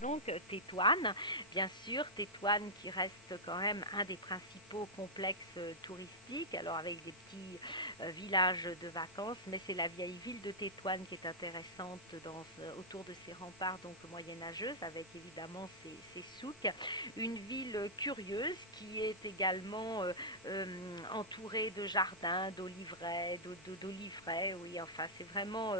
donc Tétouan, bien sûr, Tétouan qui reste quand même un des principaux complexes touristiques, alors avec des petits villages de vacances, mais c'est la vieille ville de Tétouan qui est intéressante autour de ses remparts donc moyenâgeuses, avec évidemment ses souks, une ville curieuse qui est également entourée de jardins, d'oliveraies, oui, enfin c'est vraiment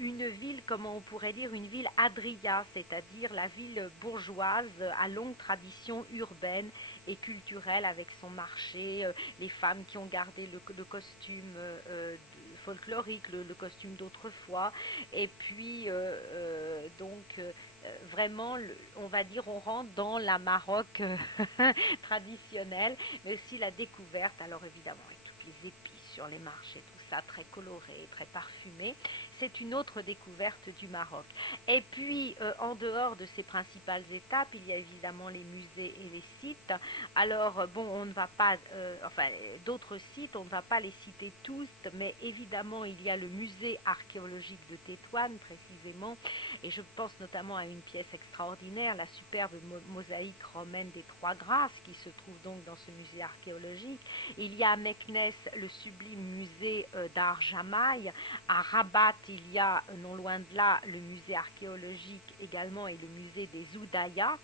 une ville, comment on pourrait dire, une ville Adria, c'est-à-dire la ville bourgeoise à longue tradition urbaine et culturelle avec son marché, les femmes qui ont gardé le costume folklorique, le costume d'autrefois, et puis vraiment, on va dire, on rentre dans la Maroc traditionnelle, mais aussi la découverte, alors évidemment avec toutes les épices sur les marchés, tout ça très coloré, très parfumé, c'est une autre découverte du Maroc. Et puis, en dehors de ces principales étapes, il y a évidemment les musées et les sites. Alors, bon, on ne va pas, enfin, d'autres sites, on ne va pas les citer tous, mais évidemment, il y a le musée archéologique de Tétouan, précisément, et je pense notamment à une pièce extraordinaire, la superbe mosaïque romaine des Trois Grâces, qui se trouve donc dans ce musée archéologique. Il y a à Meknès le sublime musée d'art Jamaï. À Rabat, il y a, non loin de là, le musée archéologique également et le musée des Oudaya.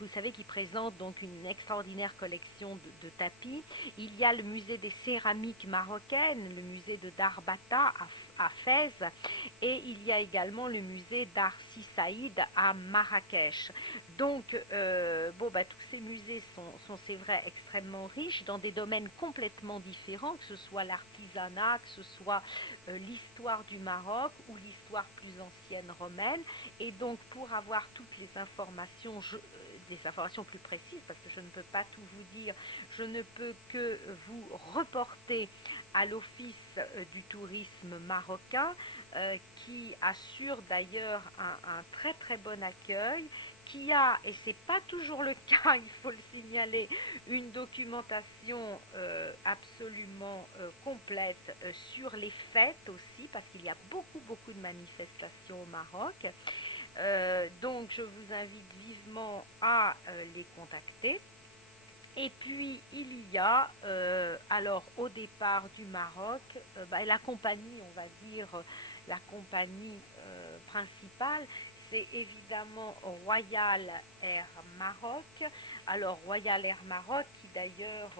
Vous savez qu'il présente donc une extraordinaire collection de tapis. Il y a le musée des céramiques marocaines, le musée de Darbata à Fès, et il y a également le musée d'art Saïd à Marrakech. Donc, bon, bah, tous ces musées sont c'est vrai, extrêmement riches dans des domaines complètement différents, que ce soit l'artisanat, que ce soit l'histoire du Maroc ou l'histoire plus ancienne romaine. Et donc, pour avoir toutes les informations, des informations plus précises, parce que je ne peux pas tout vous dire, je ne peux que vous reporter à l'Office du tourisme marocain, qui assure d'ailleurs un très très bon accueil, qui a, et c'est pas toujours le cas, il faut le signaler, une documentation absolument complète sur les fêtes aussi, parce qu'il y a beaucoup de manifestations au Maroc. Donc je vous invite vivement à les contacter. Et puis il y a, alors au départ du Maroc, bah, la compagnie, on va dire, la compagnie principale, c'est évidemment Royal Air Maroc. Alors Royal Air Maroc qui d'ailleurs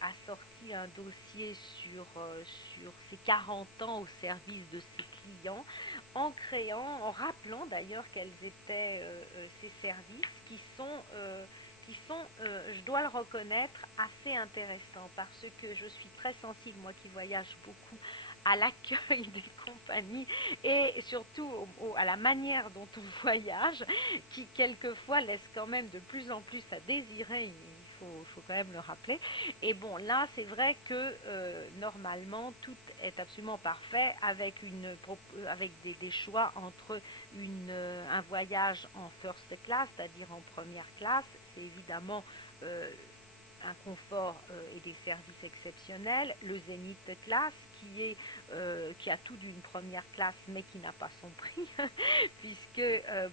a sorti un dossier sur ses 40 ans au service de ses clients, en rappelant d'ailleurs quels étaient ces services qui sont, je dois le reconnaître, assez intéressants parce que je suis très sensible, moi qui voyage beaucoup, à l'accueil des compagnies et surtout à la manière dont on voyage, qui quelquefois laisse quand même de plus en plus à désirer, il faut quand même le rappeler. Et bon, là, c'est vrai que normalement, tout est absolument parfait avec des choix entre un voyage en first class, c'est-à-dire en première classe, et évidemment euh, un confort et des services exceptionnels, le Zenith Class qui a tout d'une première classe mais qui n'a pas son prix puisque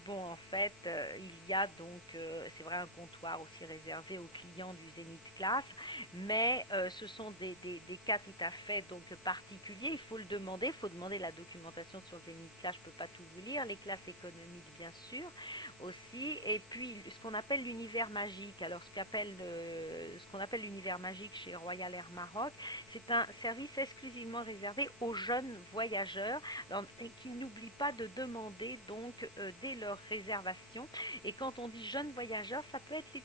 bon en fait il y a donc c'est vrai un comptoir aussi réservé aux clients du Zenith Class, mais ce sont des cas tout à fait donc particuliers. Il faut le demander, il faut demander la documentation sur le Zenith Class, je ne peux pas tout vous lire, les classes économiques bien sûr aussi, et puis ce qu'on appelle l'univers magique. Alors ce qu'on appelle l'univers magique chez Royal Air Maroc, c'est un service exclusivement réservé aux jeunes voyageurs et qui n'oublient pas de demander donc dès leur réservation. Et quand on dit jeunes voyageurs, ça peut être ces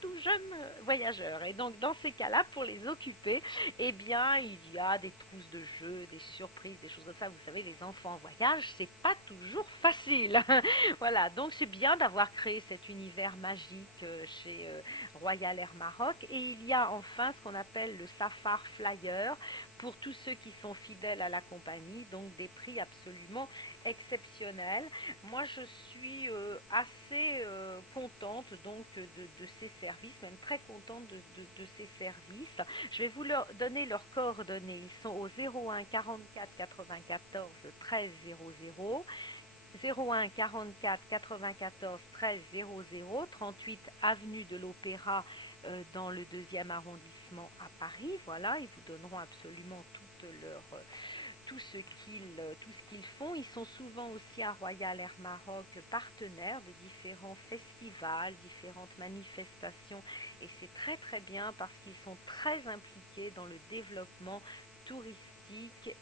tout jeunes voyageurs. Et donc dans ces cas-là, pour les occuper, eh bien il y a des trousses de jeux, des surprises, des choses comme ça. Vous savez, les enfants en voyage, c'est pas toujours facile. Voilà, donc c'est bien d'avoir créé cet univers magique chez Royal Air Maroc. Et il y a enfin ce qu'on appelle le Safar Flyer pour tous ceux qui sont fidèles à la compagnie, donc des prix absolument exceptionnels. Moi, je suis assez contente donc de ces services, même très contente de ces services. Je vais vous donner leurs coordonnées. Ils sont au 01 44 94 13 00 01 44 94 13 00, 38 avenue de l'Opéra dans le 2e arrondissement à Paris. Voilà, ils vous donneront absolument tout ce qu'ils font. Ils sont souvent aussi à Royal Air Maroc partenaires de différents festivals, différentes manifestations, et c'est très très bien parce qu'ils sont très impliqués dans le développement touristique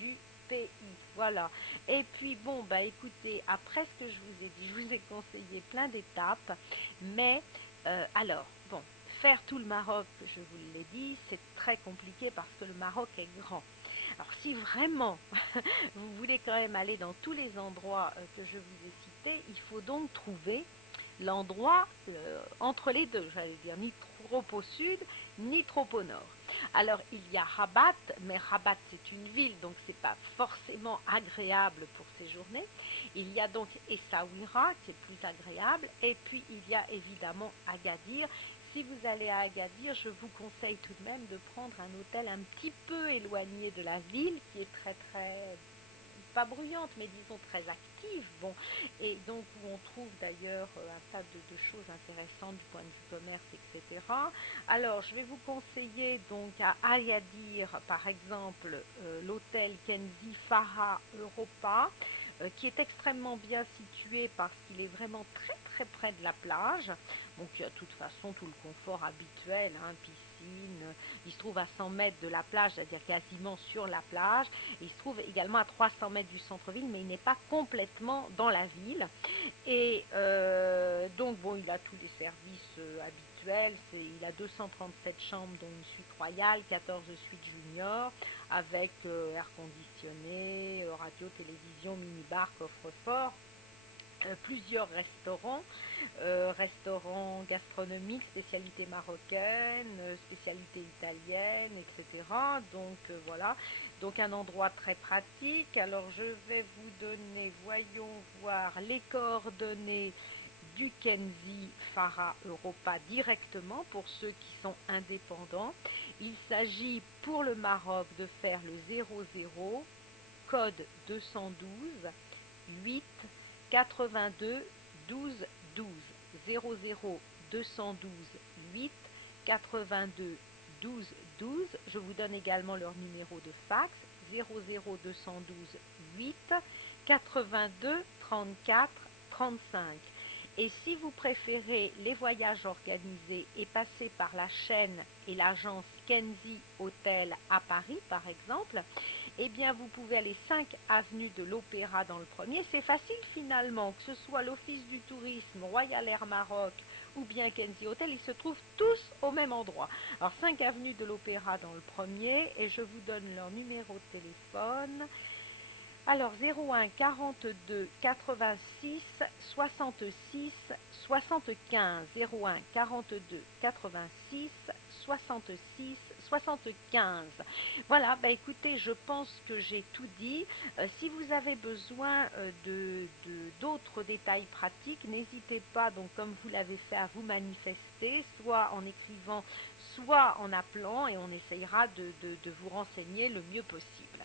du pays. Voilà. Et puis bon, bah écoutez, après ce que je vous ai dit, je vous ai conseillé plein d'étapes, mais alors, bon, faire tout le Maroc, je vous l'ai dit, c'est très compliqué parce que le Maroc est grand. Alors si vraiment vous voulez quand même aller dans tous les endroits que je vous ai cités, il faut donc trouver l'endroit entre les deux, j'allais dire, ni trop au sud, ni trop au nord. Alors il y a Rabat, mais Rabat c'est une ville, donc c'est pas forcément agréable pour séjourner. Il y a donc Essaouira qui est plus agréable, et puis il y a évidemment Agadir. Si vous allez à Agadir, je vous conseille tout de même de prendre un hôtel un petit peu éloigné de la ville, qui est très très pas bruyante, mais disons très active. Bon, et donc où on trouve d'ailleurs un tas de choses intéressantes du point de vue commerce, etc. Alors, je vais vous conseiller donc à Agadir, par exemple, l'hôtel Kenzi Farah Europa, qui est extrêmement bien situé parce qu'il est vraiment très très près de la plage. Donc il y a de toute façon tout le confort habituel, hein, piscine. Il se trouve à 100 mètres de la plage, c'est-à-dire quasiment sur la plage. Il se trouve également à 300 mètres du centre-ville, mais il n'est pas complètement dans la ville. Et donc bon, il a tous les services habituels. Il a 237 chambres, dont une suite royale, 14 suites juniors, avec air conditionné, radio, télévision, minibar, coffre-fort. Plusieurs restaurants, restaurants gastronomiques, spécialités marocaines, spécialités italiennes, etc. Donc voilà, donc un endroit très pratique. Alors je vais vous donner, voyons voir, les coordonnées du Kenzi Farah Europa directement pour ceux qui sont indépendants. Il s'agit pour le Maroc de faire le 00, code 212 8 82 12 12 00 212 8 82 12 12. Je vous donne également leur numéro de fax 00 212 8 82 34 35. Et si vous préférez les voyages organisés et passer par la chaîne et l'agence Kenzi Hotel à Paris par exemple, eh bien vous pouvez aller 5 avenue de l'Opéra dans le premier. C'est facile finalement, que ce soit l'Office du tourisme, Royal Air Maroc ou bien Kenzi Hotel, ils se trouvent tous au même endroit. Alors 5 avenue de l'Opéra dans le premier, et je vous donne leur numéro de téléphone. Alors 01 42 86 66 75, 01 42 86 66 75. Voilà, bah écoutez, je pense que j'ai tout dit. Si vous avez besoin d'autres détails pratiques, n'hésitez pas, donc comme vous l'avez fait, à vous manifester, soit en écrivant, soit en appelant, et on essayera de vous renseigner le mieux possible.